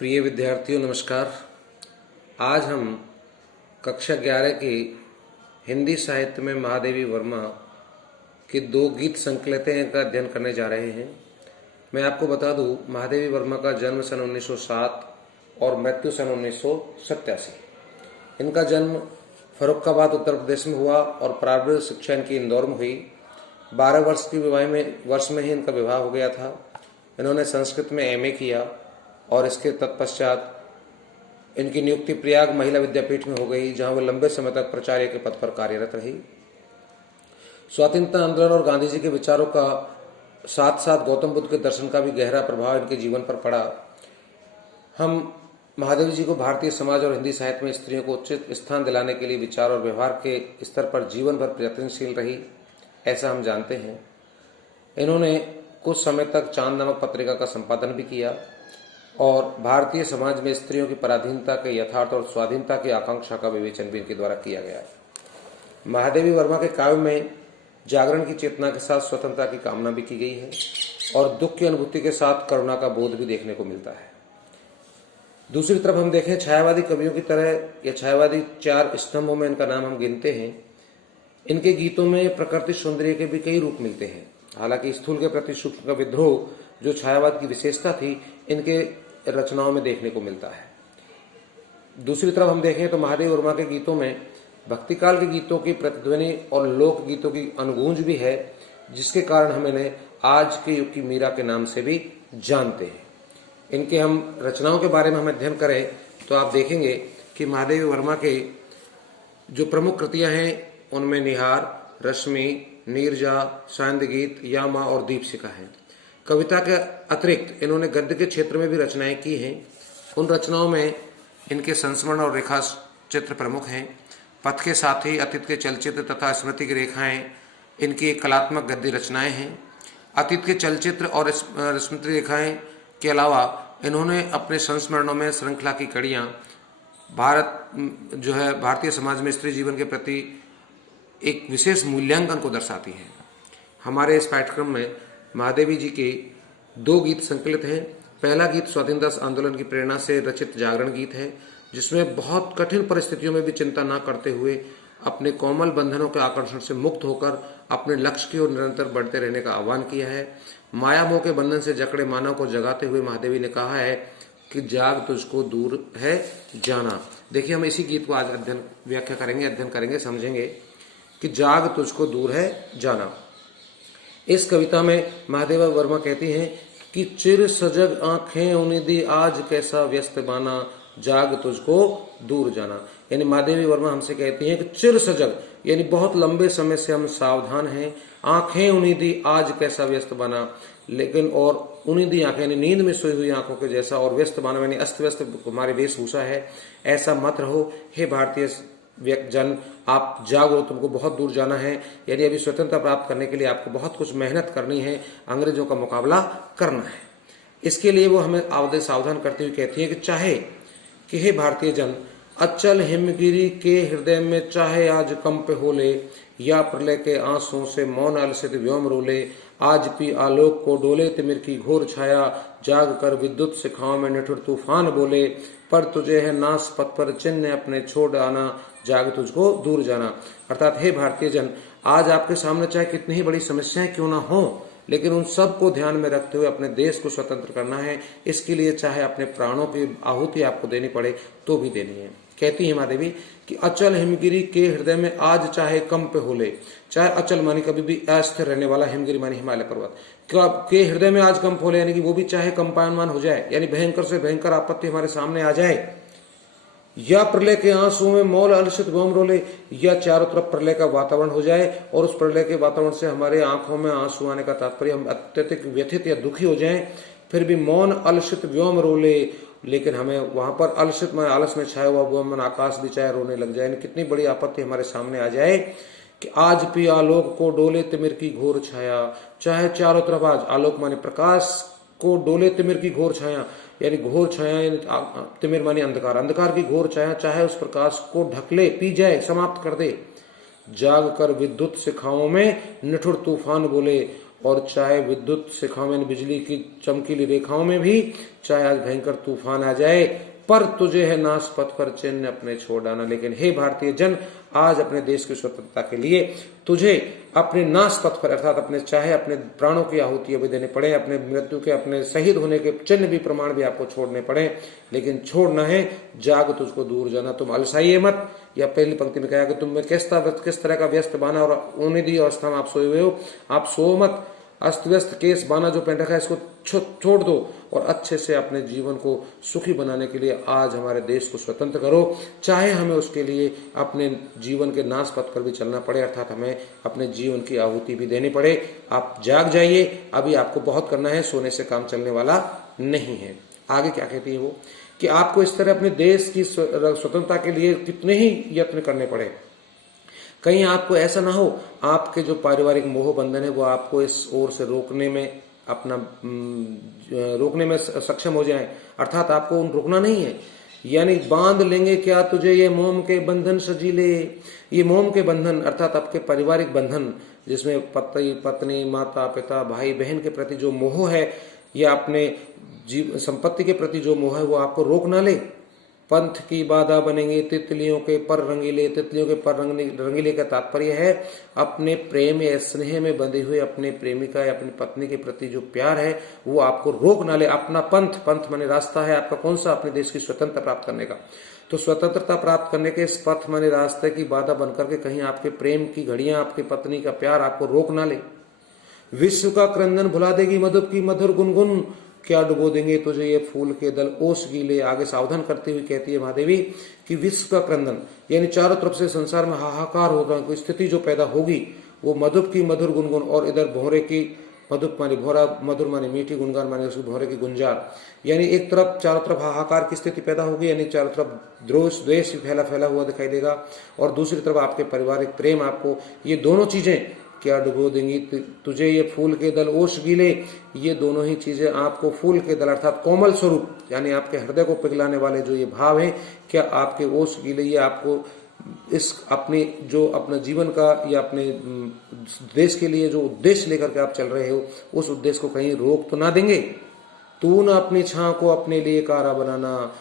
प्रिय विद्यार्थियों नमस्कार। आज हम कक्षा 11 की हिंदी साहित्य में महादेवी वर्मा की दो गीत संकलितें का अध्ययन करने जा रहे हैं। मैं आपको बता दूं, महादेवी वर्मा का जन्म सन 1907 और मृत्यु सन 1987। इनका जन्म फर्रुखाबाद उत्तर प्रदेश में हुआ और प्रारंभिक शिक्षा इनकी इंदौर में हुई। 12 वर्ष की वर्ष में ही इनका विवाह हो गया था। इन्होंने संस्कृत में एमए किया और इसके तत्पश्चात इनकी नियुक्ति प्रयाग महिला विद्यापीठ में हो गई, जहां वो लंबे समय तक प्राचार्य के पद पर कार्यरत रही। स्वाधीनता आंदोलन और गांधी जी के विचारों का साथ साथ गौतम बुद्ध के दर्शन का भी गहरा प्रभाव इनके जीवन पर पड़ा। हम महादेवी जी को भारतीय समाज और हिंदी साहित्य में स्त्रियों को उचित स्थान दिलाने के लिए विचार और व्यवहार के स्तर पर जीवन भर प्रयत्नशील रही, ऐसा हम जानते हैं। इन्होंने कुछ समय तक चांद नामक पत्रिका का संपादन भी किया और भारतीय समाज में स्त्रियों की पराधीनता के यथार्थ और स्वाधीनता की आकांक्षा का विवेचन भी इनके द्वारा किया गया है। महादेवी वर्मा के काव्य में जागरण की चेतना के साथ स्वतंत्रता की कामना भी की गई है और दुख की अनुभूति के साथ करुणा का बोध भी देखने को मिलता है। दूसरी तरफ हम देखें, छायावादी कवियों की तरह या छायावादी 4 स्तंभों में इनका नाम हम गिनते हैं। इनके गीतों में प्रकृति सौंदर्य के भी कई रूप मिलते हैं। हालांकि स्थूल के प्रति सूक्ष्म का विद्रोह, जो छायावाद की विशेषता थी, इनके रचनाओं में देखने को मिलता है। दूसरी तरफ हम देखें तो महादेवी वर्मा के गीतों में भक्तिकाल के गीतों की प्रतिध्वनि और लोक गीतों की अनुगूंज भी है, जिसके कारण हम इन्हें आज के युग की मीरा के नाम से भी जानते हैं। इनके हम रचनाओं के बारे में हम अध्ययन करें तो आप देखेंगे कि महादेवी वर्मा के जो प्रमुख कृतियां हैं उनमें निहार, रश्मि, नीरजा, सायंद गीत, यामा और दीपशिखा है। कविता के अतिरिक्त इन्होंने गद्य के क्षेत्र में भी रचनाएं की हैं। उन रचनाओं में इनके संस्मरण और रेखा चित्र प्रमुख हैं। पथ के साथी, अतीत के चलचित्र तथा स्मृति की रेखाएं इनकी एक कलात्मक गद्य रचनाएं हैं। अतीत के चलचित्र और स्मृति रेखाएं के अलावा इन्होंने अपने संस्मरणों में श्रृंखला की कड़ियाँ भारतीय समाज में स्त्री जीवन के प्रति एक विशेष मूल्यांकन को दर्शाती है। हमारे इस पाठ्यक्रम में महादेवी जी के 2 गीत संकलित हैं। पहला गीत स्वाधीनता आंदोलन की प्रेरणा से रचित जागरण गीत है, जिसमें बहुत कठिन परिस्थितियों में भी चिंता न करते हुए अपने कोमल बंधनों के आकर्षण से मुक्त होकर अपने लक्ष्य की ओर निरंतर बढ़ते रहने का आह्वान किया है। माया मोह के बंधन से जकड़े मानव को जगाते हुए महादेवी ने कहा है कि जाग तुझको दूर है जाना। देखिए, हम इसी गीत को आज अध्ययन करेंगे, समझेंगे कि जाग तुझको दूर है जाना। इस कविता में महादेवी वर्मा कहती हैं कि चिर सजग आंखें उन्नीदी आज कैसा व्यस्त बाना, जाग तुझको दूर जाना। यानी महादेवी वर्मा हमसे कहती हैं कि चिर सजग यानी बहुत लंबे समय से हम सावधान हैं, आंखें उन्नीदी आज कैसा व्यस्त बना, लेकिन और उन्नीदी आंखें यानी नींद में सोई हुई आंखों के जैसा, और व्यस्त बना यानी अस्त व्यस्त हमारे वेशभूषा है, ऐसा मत रहो। हे भारतीय जन, आप जागो, तुमको बहुत दूर जाना है। यानी अभी स्वतंत्रता प्राप्त करने के लिए आपको बहुत कुछ मेहनत करनी है, अंग्रेजों का मुकाबला करना है। इसके लिए वो हमें सावधान करते हुए कहती है कि चाहे कि हे भारतीय जन, अचल हिमगिरी के हृदय में चाहे आज कंप होले, या प्रलय के आंसुओं से मौन अलसित व्योम रोले, आज पी आलोक को डोले तिमिर की घोर छाया, जाग कर विद्युत शिखाओं में निठुर तूफान बोले, पर तुझे है नास पथ पर चिन्ह अपने छोड़ आना, जाग तुझको दूर जाना। अर्थात हे भारतीय जन, आज आपके सामने चाहे कितनी ही बड़ी समस्याएं क्यों ना हो, लेकिन उन सब को ध्यान में रखते हुए अपने देश को स्वतंत्र करना है। इसके लिए चाहे अपने प्राणों की आहुति आपको देनी पड़े तो भी देनी है। कहती है महादेवी कि अचल हिमगिरी के हृदय में आज चाहे कंप होले, चाहे अचल मानी कभी भी अस्थिर रहने वाला, हिमगिरी मानी हिमालय पर्वत के हृदय में आज कंप होले, यानी कि वो भी चाहे कंपायमान हो जाए, यानी भयंकर से भयंकर आपत्ति हमारे सामने आ जाए, या प्रलय के आंसू में मौल अलसित व्योम रोले, या चारों तरफ प्रलय का वातावरण हो जाए और उस प्रलय के वातावरण से हमारे आंखों में आंसू आने का तात्पर्य हम अत्यधिक व्यथित या दुखी हो जाएं, फिर भी मौन अलसित व्योम रोले, लेकिन हमें वहां पर अलसित में आलस में छाया हुआ व्योम मन आकाश भी चाहे रोने लग जाए। कितनी बड़ी आपत्ति हमारे सामने आ जाए कि आज भी आलोक को डोले तिमिर की घोर छाया, चाहे चारों तरफ आज आलोक माने प्रकाश को डोले तिमिर की घोर छाया, यानी घोर छाया, तिमिर मानी अंधकार, अंधकार की घोर छाया चाहे उस प्रकाश को ढक ले, पी जाए, समाप्त कर दे, जाग कर विद्युत शिखाओं में निठुर तूफान बोले, और चाहे विद्युत शिखाओं में, बिजली की चमकीली रेखाओं में भी, चाहे आज भयंकर तूफान आ जाए, पर तुझे है नाश पथ पर चिन्ह अपने छोड़ डालना। लेकिन हे भारतीय जन, आज अपने देश की स्वतंत्रता के लिए तुझे अपने नाश पथ पर, अर्थात अपने चाहे अपने प्राणों की आहुति भी देने पड़े, अपने मृत्यु के, अपने शहीद होने के चिन्ह भी, प्रमाण भी आपको छोड़ने पड़े, लेकिन छोड़ना है, जाग तुझको दूर जाना, तुम अलसाइए मत। या पहली पंक्ति में कहा कि तुम में किस तरह का व्यस्त बाना और उन्नीदी अवस्था में आप सोए हुए हो, आप सो मत। अस्त व्यस्त केस बाना जो पहन रखा है इसको छोड़ दो और अच्छे से अपने जीवन को सुखी बनाने के लिए आज हमारे देश को स्वतंत्र करो, चाहे हमें उसके लिए अपने जीवन के नाश पथ पर भी चलना पड़े, अर्थात हमें अपने जीवन की आहुति भी देनी पड़े। आप जाग जाइए, अभी आपको बहुत करना है, सोने से काम चलने वाला नहीं है। आगे क्या कहती है वो, कि आपको इस तरह अपने देश की स्वतंत्रता के लिए कितने ही यत्न करने पड़े, कहीं आपको ऐसा ना हो आपके जो पारिवारिक मोह बंधन है वो आपको इस ओर से रोकने में सक्षम हो जाए, अर्थात आपको रुकना नहीं है। यानी बांध लेंगे क्या तुझे ये मोम के बंधन सजीले, ये मोम के बंधन अर्थात आपके पारिवारिक बंधन, जिसमें पति पत्नी, माता पिता, भाई बहन के प्रति जो मोह है, या अपने जीव संपत्ति के प्रति जो मोह है, वो आपको रोक ना ले। पंथ की बाधा बनेंगे तितलियों के पर रंगीले, तितलियों के पर रंगीले का तात्पर्य है अपने प्रेम या स्नेह में बंधे हुए अपने प्रेमिका या अपनी पत्नी के प्रति जो प्यार है वो आपको रोक ना ले। अपना पंथ माने रास्ता है आपका कौन सा, अपने देश की स्वतंत्रता प्राप्त करने का। तो स्वतंत्रता प्राप्त करने के इस पथ माने रास्ते की बाधा बनकर के कहीं आपके प्रेम की घड़ियां, आपकी पत्नी का प्यार आपको रोक ना ले। विश्व का क्रंदन भुला देगी मधुप की मधुर गुनगुन, क्या डुबो देंगे तुझे ये फूल के दल ओस गीले। आगे सावधान करते हुए कहती है महादेवी कि विश्व का क्रंदन यानी चारों तरफ से संसार में हाहाकार होगा, कोई स्थिति जो पैदा होगी वो मधुप की मधुर गुनगुन, और इधर भौरे की, मधुप मानी भौरा, मधुर मानी मीठी, गुनगान मानी उसकी भौरे की गुंजार, यानी एक तरफ चारों तरफ हाहाकार की स्थिति पैदा होगी, यानी चारों तरफ द्वेष फैला हुआ दिखाई देगा, और दूसरी तरफ आपके पारिवारिक प्रेम आपको, ये दोनों चीजें क्या डुबो देंगी तुझे ये फूल के दल ओस गीले, ये दोनों ही चीजें आपको फूल के दल अर्थात कोमल स्वरूप यानी आपके हृदय को पिघलाने वाले जो ये भाव है, क्या आपके ओस गीले ये आपको इस अपने जो अपने जीवन का या अपने देश के लिए जो उद्देश्य लेकर के आप चल रहे हो उस उद्देश्य को कहीं रोक तो ना देंगे। तू न अपनी छां को अपने लिए कारा बनाना,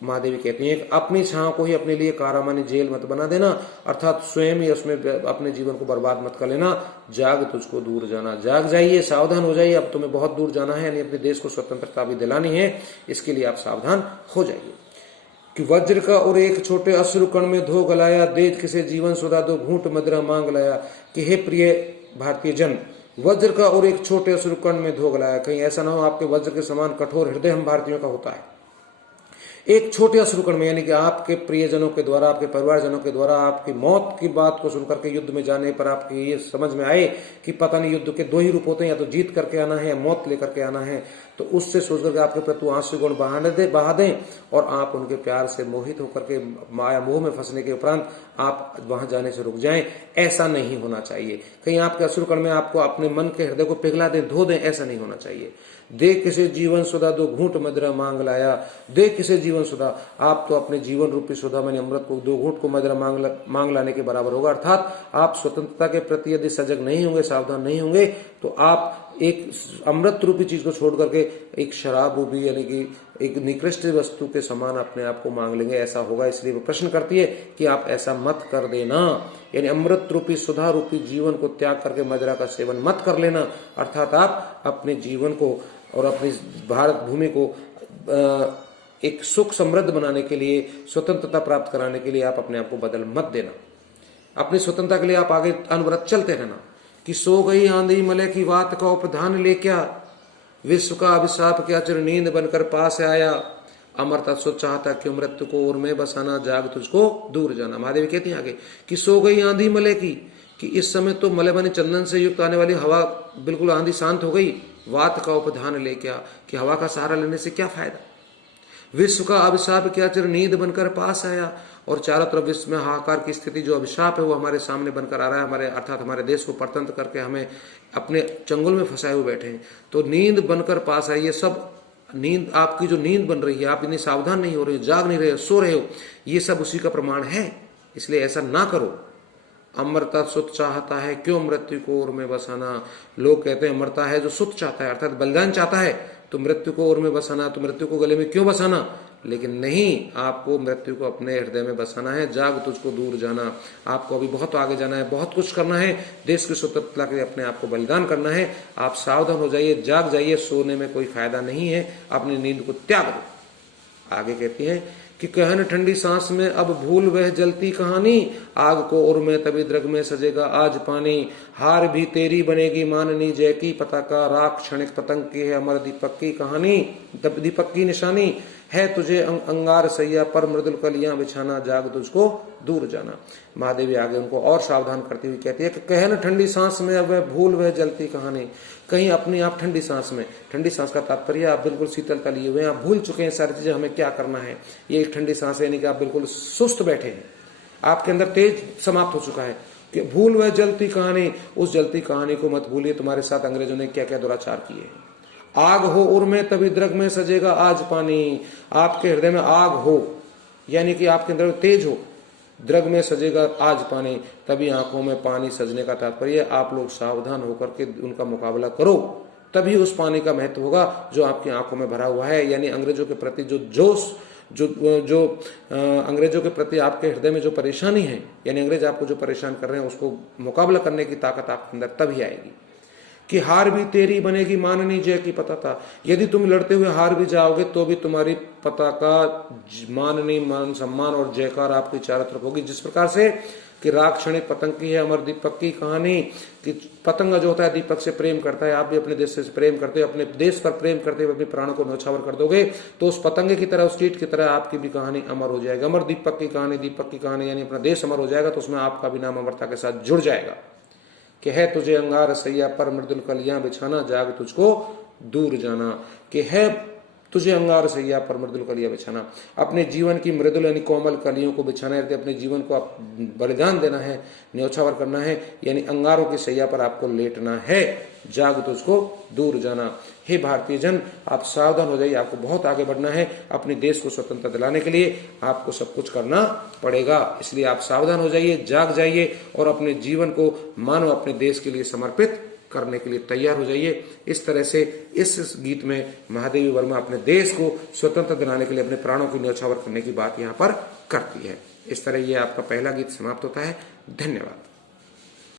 महादेवी कहती हैं अपनी छां को ही अपने लिए कारा मानी जेल मत बना देना, अर्थात स्वयं ही उसमें अपने जीवन को बर्बाद मत कर लेना। जाग तुझको दूर जाना, जाग जाइए, सावधान हो जाइए, अब तुम्हें बहुत दूर जाना है, यानी अपने देश को स्वतंत्रता भी दिलानी है, इसके लिए आप सावधान हो जाइए। कि वज्र का और एक छोटे अश्रु कण में धो गलाया, दे किसे जीवन सुधा दो घूंट मदिरा मांग लाया। कि हे प्रिय भारतीय जन, वज्र का और एक छोटे अश्रु कण में धो गलाया, कहीं ऐसा ना हो आपके वज्र के समान कठोर हृदय हम भारतीयों का होता है। एक छोटे अश्रुकण में यानी कि आपके प्रियजनों के द्वारा, आपके परिवारजनों के द्वारा आपकी मौत की बात को सुनकर के युद्ध में जाने पर आपके ये समझ में आए कि पता नहीं युद्ध के दो ही रूप होते हैं, या तो जीत करके आना है या मौत लेकर के आना है, तो उससे सोच करके आपके प्रति आंसू गुण बहा दें और आप उनके प्यार से मोहित होकर के माया मोह में फंसने के उपरांत आप वहां जाने से रुक जाएं। ऐसा नहीं होना चाहिए। कहीं आपके अश्रुकण में आपको अपने मन के हृदय को पिघला दें, धो दें, ऐसा नहीं होना चाहिए। दे किसे जीवन सुधा दो घूंट मदिरा मांग लाया, दे किसे जीवन सुधा, आप तो अपने जीवन रूपी सुधा माने अमृत को दो घूंट को मदिरा मांग लाने के बराबर होगा। अर्थात आप स्वतंत्रता के प्रति यदि सजग नहीं होंगे, सावधान नहीं होंगे, तो आप एक अमृत रूपी चीज को छोड़ करके एक शराब रूपी यानी कि एक निकृष्ट वस्तु के समान अपने आप को मांग लेंगे, ऐसा होगा। इसलिए वो प्रश्न करती है कि आप ऐसा मत कर देना, यानी अमृत रूपी सुधा रूपी जीवन को त्याग करके मदिरा का सेवन मत कर लेना। अर्थात आप अपने जीवन को और अपनी भारत भूमि को एक सुख समृद्ध बनाने के लिए, स्वतंत्रता प्राप्त कराने के लिए आप अपने आप को बदल मत देना। अपनी स्वतंत्रता के लिए आप आगे अनवरत चलते रहना। कि सो गई आंधी मलय की बात का उपधान ले क्या, विश्व का अभिशाप क्या चिर नींद बनकर पास आया, अमरता सो चाहता कि मृत्यु को और में बसाना, जाग तुझको दूर जाना। महादेवी कहती है आगे कि सो गई आंधी मलय की, कि इस समय तो मलय बने चंदन से युक्त आने वाली हवा बिल्कुल आंधी शांत हो गई, वात का उपधान ले क्या, कि हवा का सहारा लेने से क्या फायदा। विश्व का अभिशाप क्या चिर नींद बनकर पास आया, और चारों तरफ विश्व में हाहाकार की स्थिति जो अभिशाप है वो हमारे सामने बनकर आ रहा है, हमारे अर्थात हमारे देश को परतंत्र करके हमें अपने चंगुल में फंसाए हुए बैठे हैं। तो नींद बनकर पास आई, ये सब नींद आपकी जो नींद बन रही है, आप इतनी सावधान नहीं हो रहे हो, जाग नहीं रहे हो, सो रहे हो, ये सब उसी का प्रमाण है। इसलिए ऐसा ना करो। अमरता सुत चाहता है, क्यों मृत्यु को ओर में बसाना। लोग कहते हैं अमरता है जो सुत चाहता है, अर्थात बलिदान चाहता है, तो मृत्यु को ओर में बसाना, तो मृत्यु को गले में क्यों बसाना। लेकिन नहीं, आपको मृत्यु को अपने हृदय में बसाना है। जाग तुझको दूर जाना, आपको अभी बहुत आगे जाना है, बहुत कुछ करना है, देश की स्वतंत्रता के लिए अपने आप को बलिदान करना है। आप सावधान हो जाइए, जाग जाइए, सोने में कोई फायदा नहीं है, अपनी नींद को त्याग दो। आगे कहती है कि कहन ठंडी सांस में अब भूल वह जलती कहानी, आग को उर में तभी द्रग में सजेगा आज पानी। हार भी तेरी बनेगी माननी जय की पताका, राख क्षणिक पतंग की है अमर दीपक की कहानी, दीपक की निशानी है तुझे अंगार सैया पर मृदुल कलियां बिछाना, जाग तुझको दूर जाना। महादेवी आगे उनको और सावधान करती हुई कहती है कि कहन ठंडी सांस में अब वह भूल वह जलती कहानी, कहीं अपनी आप ठंडी सांस में, ठंडी सांस का तात्पर्य आप बिल्कुल शीतलता लिए हुए हैं, आप भूल चुके हैं सारी चीजें, हमें क्या करना है। ये एक ठंडी सांस है, यानी कि आप बिल्कुल सुस्त बैठे हैं, आपके अंदर तेज समाप्त हो चुका है कि भूल वह जलती कहानी। उस जलती कहानी को मत भूलिए, तुम्हारे साथ अंग्रेजों ने क्या क्या दुराचार किए हैं। आग हो उर में तभी द्रग में सजेगा आज पानी, आपके हृदय में आग हो, यानी कि आपके अंदर तेज हो, द्रग में सजेगा आज पानी, तभी आंखों में पानी सजने का तात्पर्य आप लोग सावधान होकर के उनका मुकाबला करो, तभी उस पानी का महत्व होगा जो आपकी आंखों में भरा हुआ है। यानी अंग्रेजों के प्रति जो जोश, जो अंग्रेजों के प्रति आपके हृदय में जो परेशानी है, यानी अंग्रेज आपको जो परेशान कर रहे हैं, उसको मुकाबला करने की ताकत आपके अंदर तभी आएगी। कि हार भी तेरी बनेगी माननी जय की पताका, यदि तुम लड़ते हुए हार भी जाओगे तो भी तुम्हारी पताका माननी, मान सम्मान और जयकार आपकी चारों तरफ होगी। जिस प्रकार से कि राख क्षणिक पतंग की है अमर दीपक की कहानी, कि पतंग जो होता है दीपक से प्रेम करता है, आप भी अपने देश से प्रेम करते हो, अपने देश पर प्रेम करते हुए अपने प्राणों को न्यौछावर कर दोगे तो उस पतंगे की तरह, उस कीट की तरह आपकी भी कहानी अमर हो जाएगी। अमर दीपक की कहानी, दीपक की कहानी यानी अपना देश अमर हो जाएगा, तो उसमें आपका भी नाम अमरता के साथ जुड़ जाएगा। कि है तुझे अंगार सैया पर मृदुल कलियां बिछाना, जाग तुझको दूर जाना। कि है तुझे अंगार सैया पर मृदुल कलियां बिछाना, अपने जीवन की मृदुल यानी कोमल कलियों को बिछाना है, अपने जीवन को आप बलिदान देना है, न्यौछावर करना है, यानी अंगारों की सैया पर आपको लेटना है, जाग तुझको दूर जाना। हे भारतीय जन, आप सावधान हो जाइए, आपको बहुत आगे बढ़ना है, अपने देश को स्वतंत्रता दिलाने के लिए आपको सब कुछ करना पड़ेगा। इसलिए आप सावधान हो जाइए, जाग जाइए और अपने जीवन को मानो अपने देश के लिए समर्पित करने के लिए तैयार हो जाइए। इस तरह से इस गीत में महादेवी वर्मा अपने देश को स्वतंत्र दिलाने के लिए अपने प्राणों की न्यौछावर करने की बात यहाँ पर करती है। इस तरह ये आपका पहला गीत समाप्त होता है। धन्यवाद।